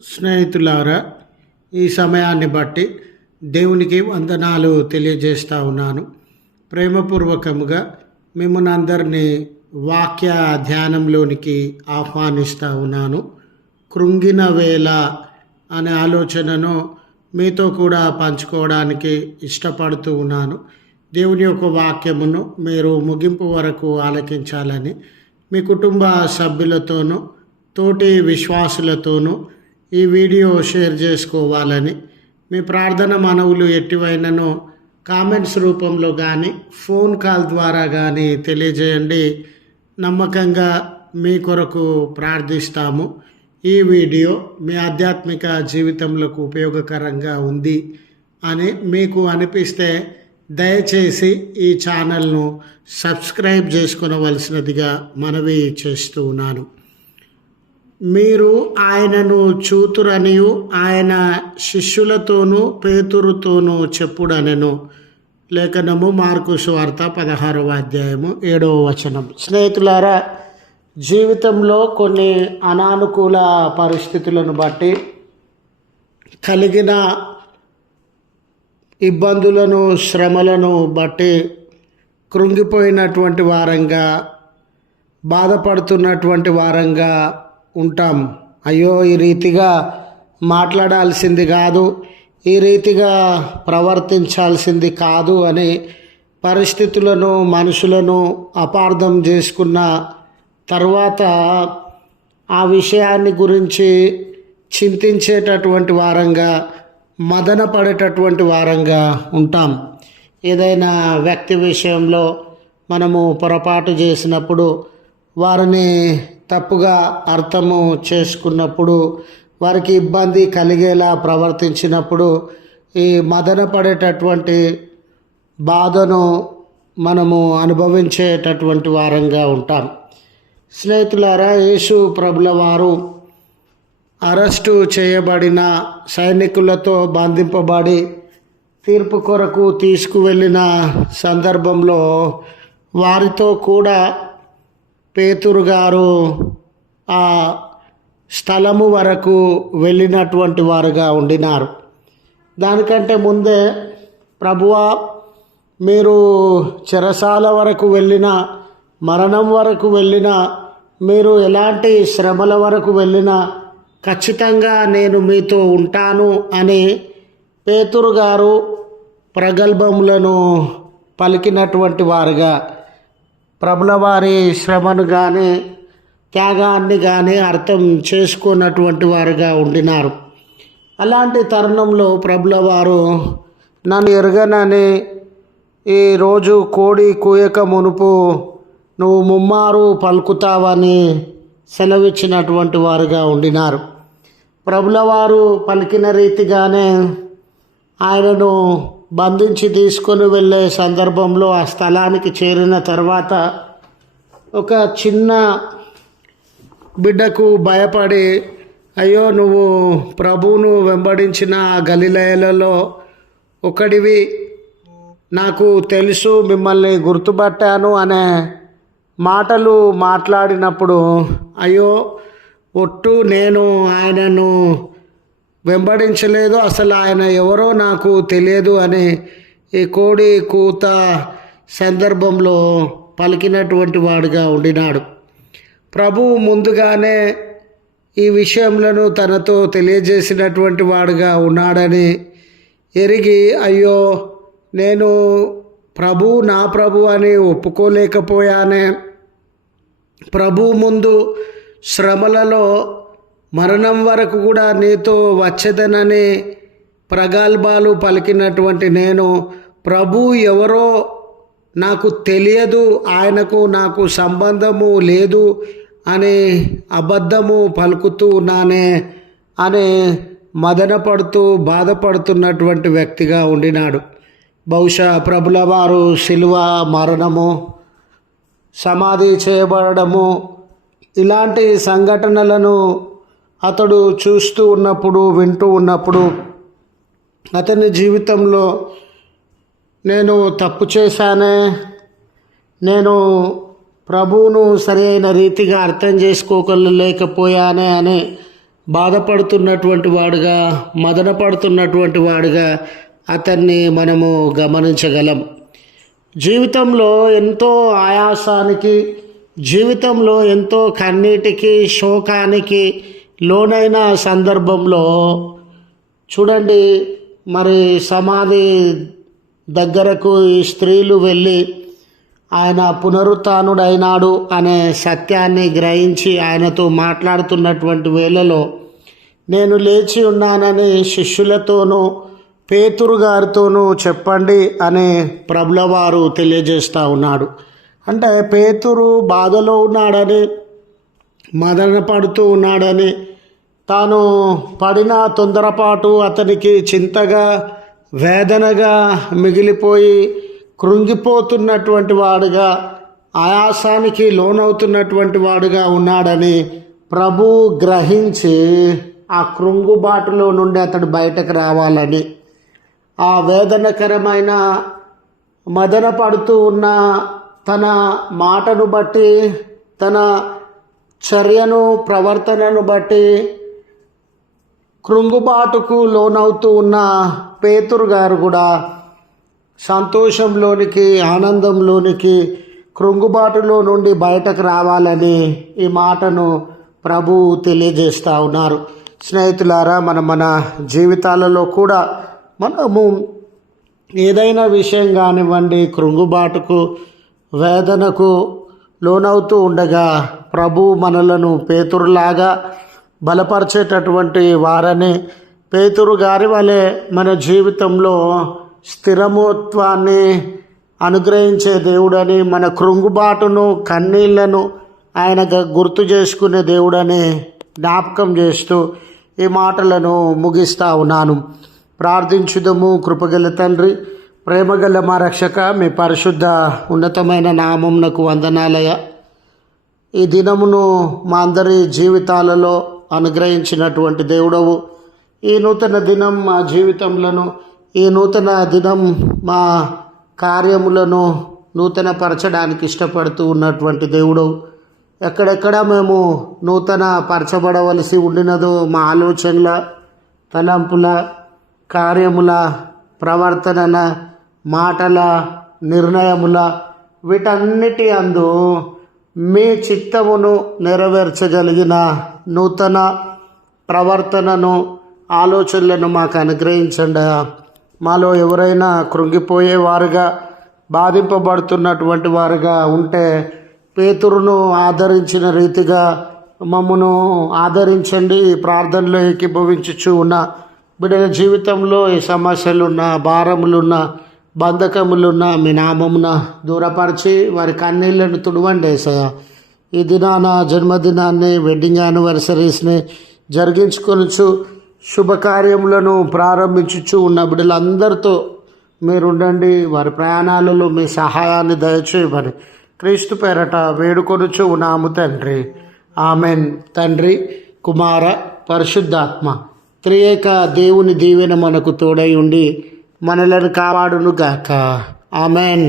స్నేహితులారా, ఈ సమయాన్ని బట్టి దేవునికి వందనాలు తెలియజేస్తూ ఉన్నాను. ప్రేమపూర్వకముగా మిమ్మల్ని అందరినీ వాక్య ధ్యానంలోనికి ఆహ్వానిస్తూ ఉన్నాను. కృంగిన వేళ అనే ఆలోచనను మీతో కూడా పంచుకోవడానికి ఇష్టపడుతూ ఉన్నాను. దేవుని యొక్క వాక్యమును మీరు ముగింపు వరకు ఆలకించాలని మీ కుటుంబ సభ్యులతోనూ తోటి విశ్వాసులతోనూ ఈ వీడియో షేర్ చేసుకోవాలని మీ ప్రార్థన మనవులు ఎట్టివైనను కామెంట్స్ రూపంలో కానీ ఫోన్ కాల్ ద్వారా కానీ తెలియజేయండి. నమ్మకంగా మీ కొరకు ప్రార్థిస్తాము. ఈ వీడియో మీ ఆధ్యాత్మిక జీవితంలోకి ఉపయోగకరంగా ఉంది అని మీకు అనిపిస్తే దయచేసి ఈ ఛానల్ను సబ్స్క్రైబ్ చేసుకొనవలసినదిగా మనవి చేస్తూ ఉన్నాను. మీరు ఆయనను చూతురనియు ఆయన శిష్యులతోనూ పేతురుతోనూ చెప్పుడనెను. లేఖనము మార్కు సువార్త 16వ అధ్యాయము 7వ వచనం. స్నేహితులారా, జీవితంలో కొన్ని అనానుకూల పరిస్థితులను బట్టి కలిగిన ఇబ్బందులను శ్రమలను బట్టి కృంగిపోయినటువంటి వారంగా బాధపడుతున్నటువంటి వారంగా ఉంటాం. అయ్యో, ఈ రీతిగా మాట్లాడాల్సింది కాదు, ఈ రీతిగా ప్రవర్తించాల్సింది కాదు అని పరిస్థితులను మనుషులను అపార్థం చేసుకున్న తర్వాత ఆ విషయాన్ని గురించి చింతించేటటువంటి వారంగా మదన పడేటటువంటి వారంగా ఉంటాం. ఏదైనా వ్యక్తి విషయంలో మనము పొరపాటు చేసినప్పుడు, వారిని తప్పుగా అర్థము చేసుకున్నప్పుడు, వారికి ఇబ్బంది కలిగేలా ప్రవర్తించినప్పుడు ఈ మదన పడేటటువంటి బాధను మనము అనుభవించేటటువంటి వారంగా ఉంటాం. స్నేహితులారా, యేసు ప్రభుల వారు అరెస్టు చేయబడిన సైనికులతో బంధింపబడి తీర్పు కొరకు తీసుకువెళ్ళిన సందర్భంలో వారితో కూడా పేతురు గారు ఆ స్థలము వరకు వెళ్ళినటువంటి వారుగా ఉండినారు. దానికంటే ముందే, ప్రభువా, మీరు చెరసాల వరకు వెళ్ళినా, మరణం వరకు వెళ్ళినా, మీరు ఎలాంటి శ్రమల వరకు వెళ్ళినా ఖచ్చితంగా నేను మీతో ఉంటాను అని పేతురు గారు ప్రగల్భములను పలికినటువంటి వారుగా, ప్రభుల వారి శ్రమను కానీ త్యాగాన్ని కానీ అర్థం చేసుకున్నటువంటి వారుగా ఉండినారు. అలాంటి తరుణంలో ప్రభుల వారు, నన్ను ఎరగనని ఈరోజు కోడి కూయక మునుపు నువ్వు ముమ్మారు పలుకుతావని సెలవిచ్చినటువంటి వారుగా ఉండినారు. ప్రభుల వారు పలికిన రీతిగానే ఆయనను బంధించి తీసుకొని వెళ్ళే సందర్భంలో ఆ స్థలానికి చేరిన తర్వాత ఒక చిన్న బిడ్డకు భయపడి, అయ్యో, నువ్వు ప్రభువును వెంబడించిన గలిలయలలో ఒకడివి, నాకు తెలుసు, మిమ్మల్ని గుర్తుపట్టాను అనే మాటలు మాట్లాడినప్పుడు, అయ్యో, ఒట్టు, నేను ఆయనను వెంబడించలేదు, అసలు ఆయన ఎవరో నాకు తెలియదు అని ఈ కోడి కూత సందర్భంలో పలికినటువంటి వాడుగా ఉండినాడు. ప్రభువు ముందుగానే ఈ విషయములను తనతో తెలియజేసినటువంటి వాడుగా ఉన్నాడని ఎరిగి, అయ్యో, నేను నా ప్రభు అని ఒప్పుకోలేకపోయానే, ప్రభు ముందు శ్రమలలో మరణం వరకు కూడా నీతో వచ్చేదనని ప్రగల్భాలు పలికినటువంటి నేను, ప్రభు ఎవరో నాకు తెలియదు, ఆయనకు నాకు సంబంధము లేదు అని అబద్ధము పలుకుతూ ఉన్నానే అని మదన పడుతూ బాధపడుతున్నటువంటి వ్యక్తిగా ఉండినాడు. బహుశా ప్రభుల వారు శిలువ మరణము, సమాధి చేయబడము, ఇలాంటి సంఘటనలను అతడు చూస్తూ ఉన్నప్పుడు, వింటూ ఉన్నప్పుడు అతని జీవితంలో, నేను తప్పు చేశానే, నేను ప్రభువును సరైన రీతిగా అర్థం చేసుకోలేకపోయానే అని బాధపడుతున్నటువంటి వాడుగా, మదన పడుతున్నటువంటి వాడుగా అతన్ని మనము గమనించగలం. జీవితంలో ఎంతో ఆయాసానికి, జీవితంలో ఎంతో కన్నీటికి, శోకానికి లోనైన సందర్భంలో చూడండి, మరి సమాధి దగ్గరకు ఈ స్త్రీలు వెళ్ళి ఆయన పునరుత్థానుడైనాడు అనే సత్యాన్ని గ్రహించి ఆయనతో మాట్లాడుతున్నటువంటి వేళలో నేను లేచి ఉన్నానని శిష్యులతోనూ పేతురు గారితోనూ చెప్పండి అని ప్రభులవారు తెలియజేస్తూ ఉన్నాడు. అంటే పేతురు బాధలో ఉన్నాడని, మదన పడుతూ ఉన్నాడని, తాను పడిన తొందరపాటు అతనికి చింతగా, వేదనగా మిగిలిపోయి కృంగిపోతున్నటువంటి వాడుగా, ఆయాసానికి లోనవుతున్నటువంటి వాడుగా ఉన్నాడని ప్రభు గ్రహించి ఆ కృంగుబాటులో నుండి అతడు బయటకు రావాలని, ఆ వేదనకరమైన మదన పడుతూ ఉన్న తన మాటను బట్టి, తన చర్యను, ప్రవర్తనను బట్టి కృంగుబాటుకు లోనవుతూ ఉన్న పేతురు గారు కూడా సంతోషంలోనికి, ఆనందంలోనికి, కృంగుబాటులో నుండి బయటకు రావాలని ఈ మాటను ప్రభు తెలియజేస్తూ ఉన్నారు. స్నేహితులారా, మన జీవితాలలో కూడా మనము ఏదైనా విషయం కానివ్వండి, కృంగుబాటుకు, వేదనకు లోనవుతూ ఉండగా ప్రభు మనలను పేతురులాగా బలపరిచేటటువంటి వారని, పేతురు గారి వలె మన జీవితంలో స్థిరమత్వాన్ని అనుగ్రహించే దేవుడని, మన కృంగుబాటును, కన్నీళ్లను ఆయన గుర్తు చేసుకునే దేవుడని జ్ఞాపకం చేస్తూ ఈ మాటలను ముగిస్తూ ఉన్నాను. ప్రార్థించుదము. కృపగల తండ్రి, ప్రేమగల మా రక్షక, మీ పరిశుద్ధ ఉన్నతమైన నామమునకు వందనాలయ. ఈ దినమును మా అందరి జీవితాలలో అనుగ్రహించినటువంటి దేవుడవు. ఈ నూతన దినం మా జీవితములను, ఈ నూతన దినం మా కార్యములను నూతన పరచడానికి ఇష్టపడుతూ ఉన్నటువంటి దేవుడు. ఎక్కడెక్కడ మేము నూతన పరచబడవలసి ఉండినదో మా ఆలోచనల, తలంపుల, కార్యముల, ప్రవర్తనల, మాటల, నిర్ణయముల, వీటన్నిటి అందు మీ చిత్తమును నెరవేర్చగలిగిన నూతన ప్రవర్తనను, ఆలోచనలను మాకు అనుగ్రహించండి. మాలో ఎవరైనా కృంగిపోయేవారుగా, బాధింపబడుతున్నటువంటి వారుగా ఉంటే పేతురును ఆదరించిన రీతిగా మమ్మను ఆదరించండి. ప్రార్థనలో ఏకీభవించుచు ఉన్న బిడ్డల జీవితంలో ఈ సమస్యలున్న, భారములున్న, బంధకములున్న మీ నామమున దూరపరిచి వారి కన్నీళ్లను తుడవండి యేసయ్య. ఈ దినాన జన్మదినాన్ని, వెడ్డింగ్ యానివర్సరీస్ని జరిగించుకొనుచు శుభకార్యములను ప్రారంభించుచు ఉన్న బిడ్డలందరితో మీరుండండి. వారి ప్రయాణాలలో మీ సహాయాన్ని దయచేయమని క్రీస్తు పేరట వేడుకొనుచు ఉన్నాము తండ్రి. ఆమెన్. తండ్రి, కుమార, పరిశుద్ధాత్మ త్రియేక దేవుని దీవెన మనకు తోడై ఉండి మనలను కాపాడును గాక. ఆమెన్.